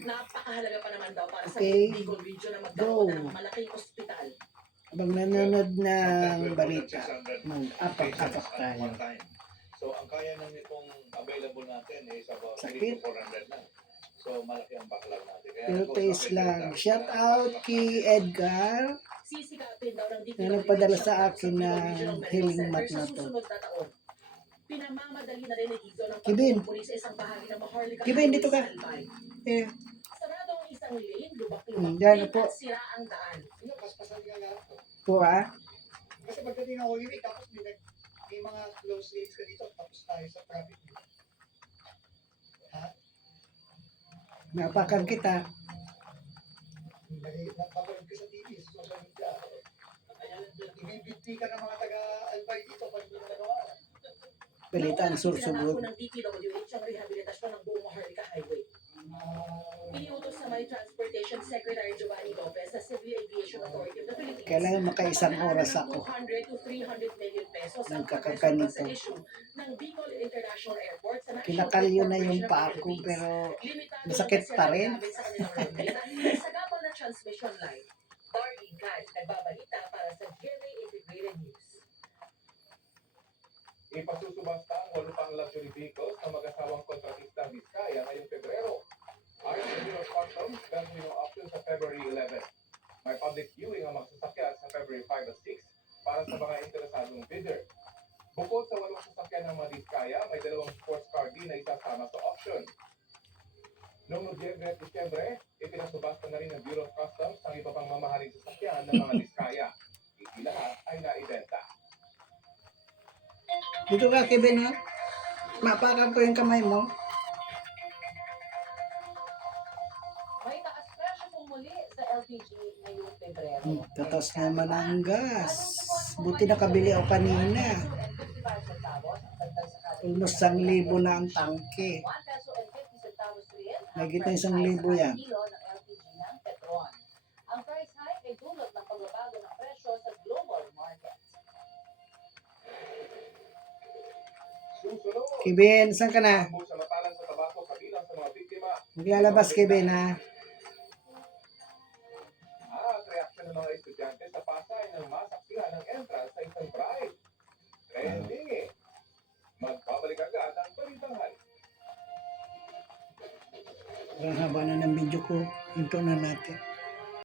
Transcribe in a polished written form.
Napakahalaga pa naman daw para sa Okay, Bicol Region na go. magkaroon ng malaking ospital. Habang nanonood ng balita, mag-apak-apak tayo. So, ang kaya nang itong available natin is about Sakit. 3 to 400 lang. So, malaki ang backlog natin. Kaya, Pero taste lang. Shout out kay Edgar Sisikapin daw ng na nagpadala DPWH sa ang akin Bicol ng Regional Medical healing Center mat sa na to. susunod na taon. Pinamamadali na rin ni Gizo ng Kibin. pagpupulis sa isang bahagi ng Maharlika Kibin, dito ka. Albay. Eh, Sarado ang isang lane, lubak-lubak yan din po. at sira ang daan. paspasan nga lahat to. po ah. Kasi pagdating ng Holy Week, tapos may mga close lanes ka dito, tapos tayo sa traffic dito. Ha? Napakan kita. Napapanood ka sa TV, sa social media. Ibibigti ka ng mga taga-Albay dito pag hindi na nagawa. Balita ang sursugod. Pinangako ng DPWH ang rehabilitasyon ng buong Maharlika Highway. Iniutos sa Marine Transportation Secretary Giovanni Lopez sa Civil Aviation Authority of the Philippines. Kailangan makaisang oras ako. 200 to 300 million pesos ang Nagkakakanito. sa issue ng Bicol International Airport sa National Kinakalyo na yung Corporation of paa the ko Philippines. pero Limitado masakit na pa rin. gamit sa kanilang runway dahil sa gabal na transmission line. Darlene Kat, nagbabalita para sa GMA Integrated News. Ipasusubasta ang 8 pang luxury vehicles na mag-asawang kontratista Vizcaya ngayong Pebrero. Ayon sa Bureau of Customs, gagawin ang option sa February 11. May public viewing ang magsasakyan sa February 5 at 6 para sa mga interesadong bidder. Bukod sa 8 sasakyan ng mga Vizcaya, may 2 sports car din na isasama sa auction. Noong Nobyembre at Disyembre, ipinasubasta na rin ng Bureau of Customs ang iba pang mamahaling sasakyan ng mga Vizcaya. Hindi lahat ay naibenta. Dito ka, Kevin, ha? Mapakan ko yung kamay mo. May taas presyo pumuli sa LPG ngayong Pebrero. Tatas naman ang gas. Buti nakabili ako kanina. Almost 1,000 na ang tangke. Nagkita 1,000 yan. Ang price hike ay dulot ng pagbabago ng presyo sa global market. Susunod, Kevin, saan ka na? ang samatalan sa tabako kabilang sa mga biktima. Maglalabas, Kevin, ha? At reaksyon ng mga estudyante sa Pasay ng masaksihan ng entrance sa isang bride. Trending eh. Magbabalik agad ang balitang hali. Ang haba na ng video ko. Ito na natin.